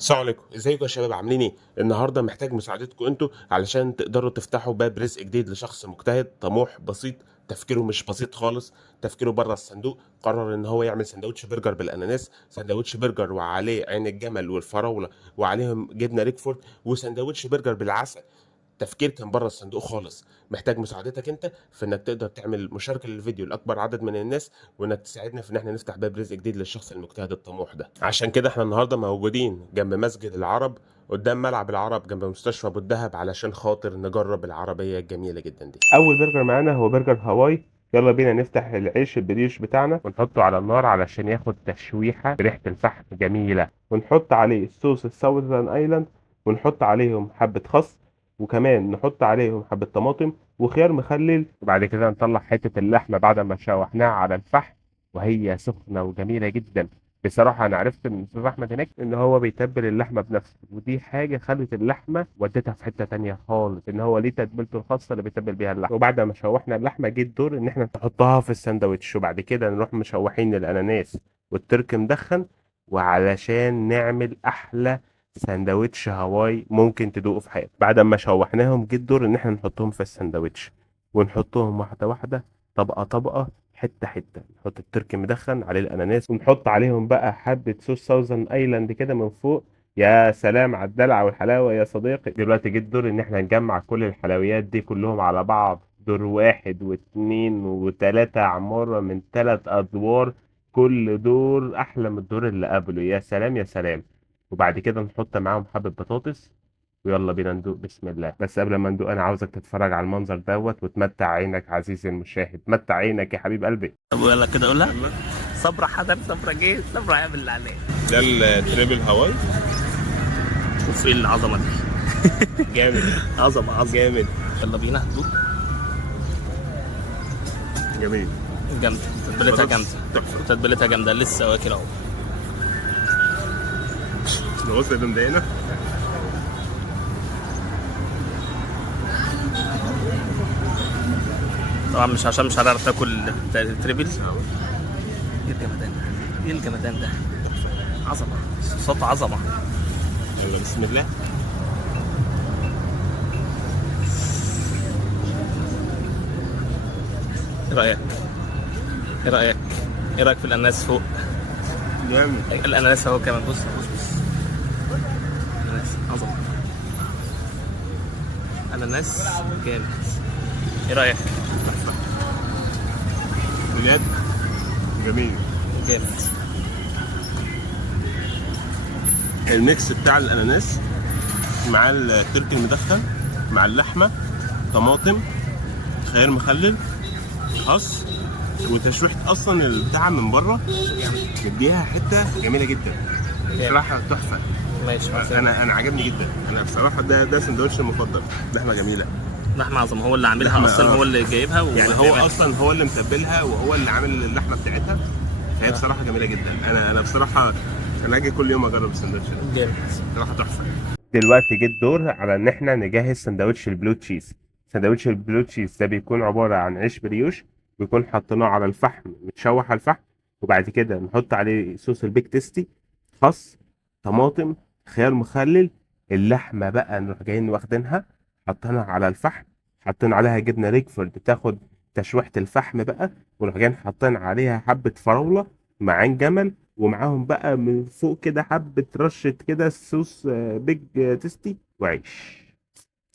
السلام عليكم، ازيكم يا شباب؟ عاملين ايه؟ النهارده محتاج مساعدتكم انتوا علشان تقدروا تفتحوا باب رزق جديد لشخص مجتهد طموح بسيط. تفكيره مش بسيط خالص، تفكيره بره الصندوق. قرر ان هو يعمل سندوتش برجر بالاناناس، سندوتش برجر وعليه عين الجمل والفراوله وعليهم جبنه ريكفورد، وسندوتش برجر بالعسل. تفكير كان بره الصندوق خالص. محتاج مساعدتك انت في انك تقدر تعمل مشاركه للفيديو لاكبر عدد من الناس، وانك تساعدنا في ان احنا نفتح باب رزق جديد للشخص المجتهد الطموح ده. عشان كده احنا النهارده موجودين جنب مسجد العرب، قدام ملعب العرب جنب مستشفى ابو الدهب، علشان خاطر نجرب العربيه الجميله جدا دي. اول برجر معانا هو برجر هواي. يلا بينا نفتح العيش البريش بتاعنا ونحطه على النار علشان ياخد تشويحه بريحه الفحم جميله، ونحط عليه صوص الساوثرن ايلاند، ونحط عليهم حبه خس، وكمان نحط عليهم حبة طماطم وخيار مخلل. وبعد كده نطلع حتة اللحمة بعد ما شوحناها على الفحم وهي سخنة وجميلة جدا. بصراحة أنا عرفت من أستاذ أحمد هناك إن هو بيتبل اللحمة بنفسه، ودي حاجة خلت اللحمة ودتها في حتة تانية خالص، إن هو ليه تتبيلته الخاصة اللي بيتبل بيها اللحمة. وبعد ما شوحنا اللحمة جه الدور إن إحنا نحطها في الساندوتش، وبعد كده نروح مشوحين الأناناس والترك مدخن، وعلشان نعمل أحلى ساندوتش هواي ممكن تدوقه في حياتك. بعد ما شوحناهم جه الدور ان احنا نحطهم في الساندوتش، ونحطهم واحده واحده، طبقه طبقه، حته حته. نحط التركي مدخن عليه الاناناس، ونحط عليهم بقى حبه صوص ساوزن ايلاند كده من فوق. يا سلام على الدلع والحلاوه يا صديقي. دلوقتي جه الدور ان احنا نجمع كل الحلويات دي كلهم على بعض، دور واحد واتنين وتلاتة عمارة من 3 ادوار، كل دور احلى من الدور اللي قبله. يا سلام يا سلام. وبعد كده نحط معاهم حبة بطاطس، ويلا بينا ندوق بسم الله. بس قبل ما ندوق انا عاوزك تتفرج على المنظر دوت وتمتع عينك عزيزي المشاهد، متع عينك يا حبيب قلبي. طب يلا كده قولها. صبرا حضر، صبرا جه، صبرا يعمل اللي عليه. ده التريبل هواي. وفي العظمه دي. جامد. عظمه عظمه. جامد. يلا بينا هدوء. جميل. جامده، تتبيلتها جامده. تحفة. تتبيلتها جامده، لسه واكل اهو. الغصة اللي مضايقنا. طبعا مش هتعرف تاكل التريبل. ايه الجمدان ده؟ ايه الجمدان ده؟ عظمه، صوت عظمه. يلا بسم الله. ايه رايك؟ ايه رايك؟ ايه رايك في الاناناس فوق؟ جامد. الاناناس اهو كمان، بص بص بص. اناناس عظمه. اناناس جامد. ايه رايك؟ بجد جميل. جامد. الميكس بتاع الاناناس مع التركي المدخن مع اللحمة، طماطم، خيار مخلل، خس، وتشويحة اصلا البتاع من بره مديها حتة جميلة جدا. بصراحة تحفة. ماشي. انا عجبني جدا. انا بصراحه ده سندوتش المفضل. لحمه جميله. لحمة عظمة، هو اللي عاملها لحمة اصلا، هو اللي جايبها يعني هو اصلا هو اللي متبلها وهو اللي عامل اللحمه بتاعتها. فهي بصراحه جميله جدا. انا بصراحه انا اجي كل يوم اجرب السندوتش ده. جامد. بصراحه تحفه. دلوقتي جه الدور على ان احنا نجهز سندوتش البلو تشيز. سندوتش البلو تشيز ده بيكون عباره عن عيش بريوش، بيكون حاطينه على الفحم متشوح على الفحم، وبعد كده نحط عليه صوص البيك تيستي، خس، طماطم، خيار مخلل. اللحمه بقى نروح جايين واخدينها حاطينها على الفحم، حاطين عليها جبنه ريكفورد تاخد تشويحه الفحم بقى، ونروح جايين حاطين عليها حبه فراوله مع عين جمل، ومعاهم بقى من فوق كده حبه رشه كده صوص بيج تيستي وعيش.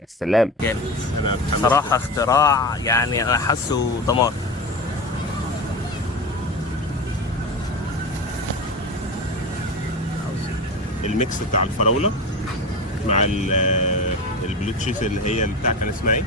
يا سلام. جامد. انا صراحة اختراع، يعني انا حاسه دمار. الميكس بتاع الفراوله مع البلو تشيز اللي هي بتاع كان اسمها ايه؟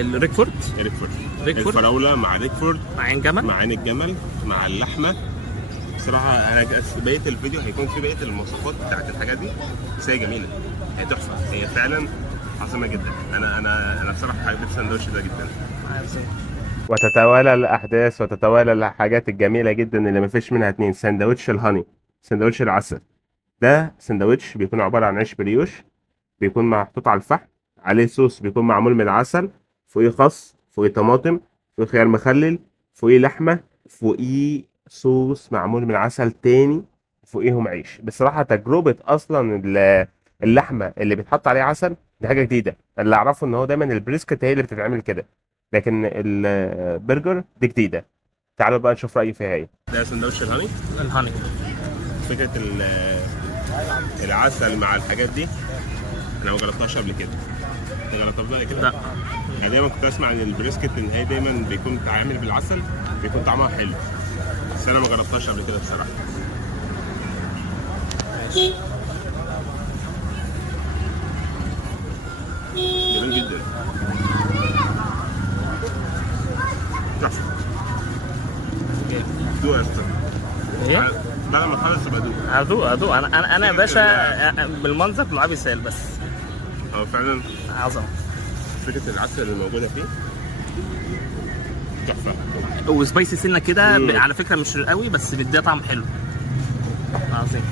الريكفورد. ريكفورد. ريكفورد الفراوله مع ريكفورد مع عين جمل. مع عين الجمل مع اللحمه. بصراحه انا بقيه الفيديو هيكون في بقيه المواصفات بتاعت الحاجات دي، بس هي جميله. هي تحفه. هي فعلا عظيمه جدا. انا بصراحه حبيت الساندوتش ده جدا. وتتوالى الاحداث وتتوالى الحاجات الجميله جدا اللي مفيش منها اتنين. ساندوتش الهاني، ساندوتش العسل. ده ساندوتش بيكون عباره عن عيش بريوش، بيكون محطوط على الفحم، عليه صوص بيكون معمول من العسل، فوقيه خس، فوقيه طماطم، فوقيه خيار مخلل، فوقيه لحمة، فوقيه صوص معمول من عسل تاني. فوقيهم عيش. بصراحه تجربه اصلا اللحمه اللي بيتحط عليها عسل دي حاجه جديده. اللي اعرفه ان هو دايما البريسكت هي اللي بتتعمل كده، لكن البرجر دي جديده. تعالوا بقى نشوف رايي فيها ايه. ده سندوتش الهاني. الهاني. فكره العسل مع الحاجات دي انا ما جربتهاش قبل كده. انت جربتها قبل كده؟ لا. انا دايما كنت اسمع عن البريسكت ان هي دايما بيكون عامل بالعسل، بيكون طعمها حلو، بس انا ما جربتهاش قبل كده بصراحه. جميل جدا. تحفه. دوق يا استاذ. ايه؟ بعد ما نخلص تبقى دوق. ادوق انا يا باشا بالمنظر لعابي سال بس. هو فعلا عظمه. فكره العسل اللي موجوده فيه تحفه. وسبايسي سنه كده على فكره مش قوي بس بيديها طعم حلو. عظيم.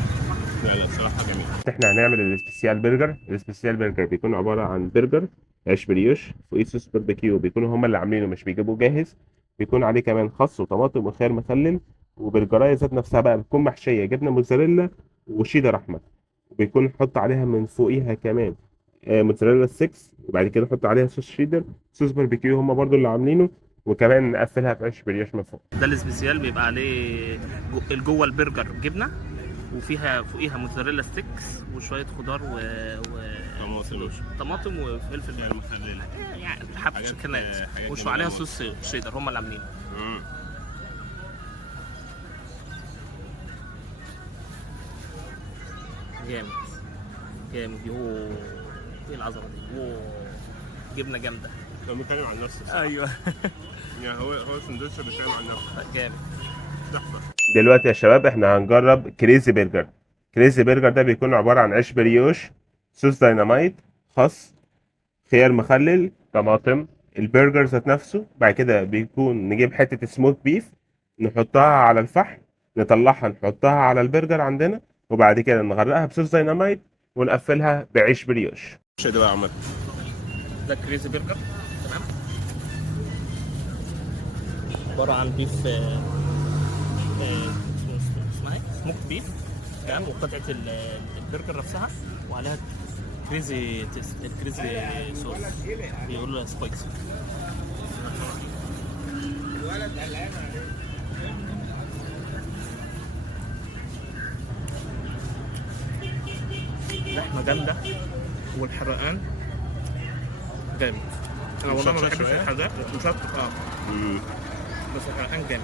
لا بصراحه جميل. احنا هنعمل السبيسيال برجر. السبيسيال برجر بيكون عباره عن برجر عيش بريوش فوقيه صوص باربيكيو، بيكونوا هما اللي عاملينه مش بيجيبوه جاهز. بيكون عليه كمان خس وطماطم وخيار مخلل، وبرجرايه ذات نفسها بقى بتكون محشيه جبنه موتزاريلا وشيدر احمر، وبيكون نحط عليها من فوقيها كمان موتزاريلا 6، وبعد كده نحط عليها صوص شيدر صوص باربيكيو هما برضو اللي عاملينه، وكمان نقفلها بعيش بريوش من فوق. ده السبيسيال بيبقى عليه جوه البرجر جبنه وفيها فوقيها موتزاريلا ستيكس وشويه خضار طماطم وفلفل مخلله يعني حبه شكنات وشو عليها صوص شيدر هم اللي عاملينه. جامد جامد. يوه ايه العظمه دي. اوه جبنه جامده. هو بيتكلم عن نفسه. ايوه. يعني هو سندوتش بيتكلم عن نفسه. جامد. تحفه. دلوقتي يا شباب احنا هنجرب كريزي برجر. كريزي برجر ده بيكون عباره عن عيش بريوش صوص دايناميت خس خيار مخلل طماطم البرجر ذات نفسه. بعد كده بيكون نجيب حته سموك بيف نحطها على الفحم، نطلعها نحطها على البرجر عندنا، وبعد كده نغرقها بصوص دايناميت ونقفلها بعيش بريوش. ايش ده بقى يا عمر؟ ده كريزي برجر تمام. عباره عن بيف اسمها ايه؟ سموك بيف تمام، وقطعه البرجر نفسها وعليها كريزي صوص بيقولوا سبايسي. لحمه جامده والحرقان جامد. انا والله ما بحبش الحرقان مشطط بس الحرقان جامد.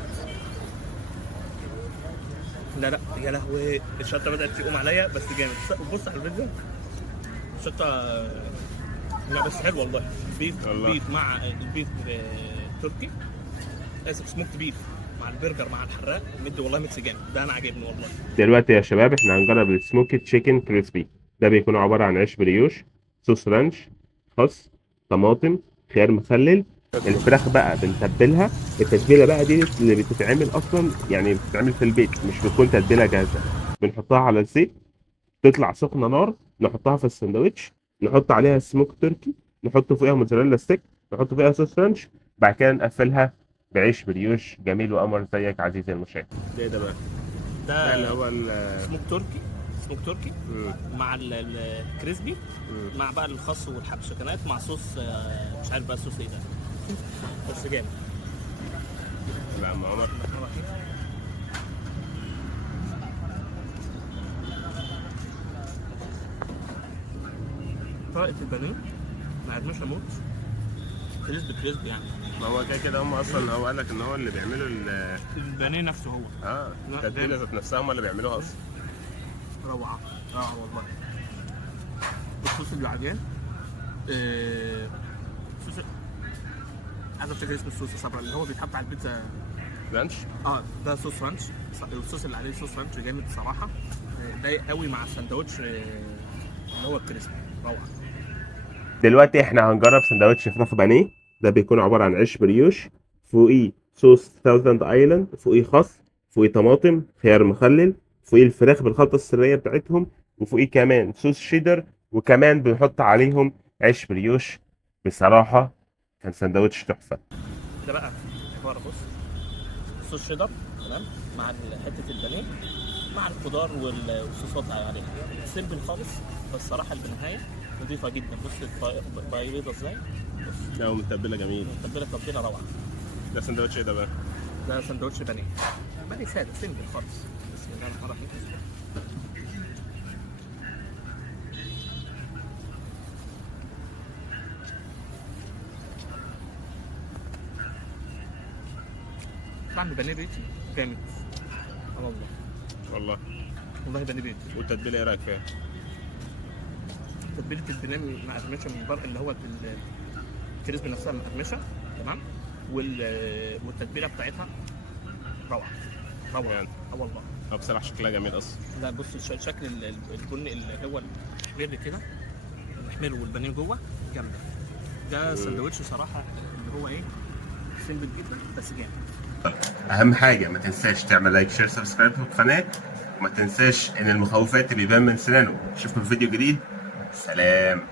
لا يا لهوي الشطه بدات تقوم عليا بس جامد. بص على الفيديو الشطه لا بس حلو والله. بيف مع البيف تركي اسف سموكت بيف مع البرجر مع الحراق مدي والله ميكس جامد. ده انا عاجبني والله. دلوقتي يا شباب احنا هنجرب السموكي تشيكن كريسبي. ده بيكون عباره عن عيش بريوش صوص رانش خس طماطم خيار مخلل. الفراخ بقى بنتبلها. التتبيله بقى دي اللي بتتعمل اصلا يعني بتتعمل في البيت مش بتكون تتبيله جاهزه. بنحطها على الزيت تطلع سخنه نار، نحطها في الساندوتش، نحط عليها سموك تركي، نحط فوقها موتزاريلا ستيك، نحط فيها صوص رانش، بعد كده نقفلها بعيش بريوش جميل وقمر زيك عزيزي المشاهد. ده بقى ده اللي هو سموك تركي مع الكريسبي مع بقى الخس والحبشكنات مع صوص مش عارف بقى الصوص ايه ده بس جامد. لا عم عمر طريقة البانيه ما عدناش اموت كريسبي يعني. ما هو كده هم اصلا هو قال لك ان هو اللي بيعملوا البانيه نفسه هو التتبيله ذات نفسها هم اللي بيعملوها اصلا. روعه والله. الصوص اللي بعدين صوص عايز افتكر اسم الصوص يا صبرا اللي هو بيتحط على البيتزا رانش. ده صوص رانش. الصوص اللي عليه صوص رانش جامد صراحه. ضايق قوي مع الساندوتش اللي هو الكريسبي روعه. دلوقتي احنا هنجرب سندوتش فراخ بانيه. ده بيكون عباره عن عيش بريوش فوقيه صوص ثاوزند ايلاند فوقيه خس فوقيه طماطم خيار مخلل فوقيه الفراخ بالخلطه السريه بتاعتهم وفوقيه كمان صوص شيدر وكمان بنحط عليهم عيش بريوش. بصراحه كان سندوتش تحفه. ده بقى عباره بص صوص شيدر تمام مع حته البانيه مع الخضار والصوصات عليها. سيمبل خالص، بس صراحه البنهايه نظيفه جدا. بص بيضه ازاي، بص لا ومتبله جميل. متبله تتبيله روعه. ده سندوتش ايه ده بقى؟ ده سندوتش بانيه، بانيه ساده سيمبل خالص. بسم الله الرحمن الرحيم. طعم البانيه بيتي جامد. والله والله والله بانيه بيتي. والتتبيله ايه رايك فيها؟ تتبيله البانيه مقرمشه من بره، اللي هو الكريسبي نفسها مقرمشه تمام، والتتبيله بتاعتها روعه روعه. يعني. والله. بصراحه شكلها جميل اصلا. لا بص شكل البني اللي هو المحمر كده، المحمر والبانيه جوه جامده. ده سندوتش صراحه اللي هو ايه، سيمبل جدا بس جامد. اهم حاجه ما تنساش تعمل لايك شير سبسكرايب في القناه، وما تنساش ان المخوفات بيبان من سنانه. اشوفكم في فيديو جديد. سلام.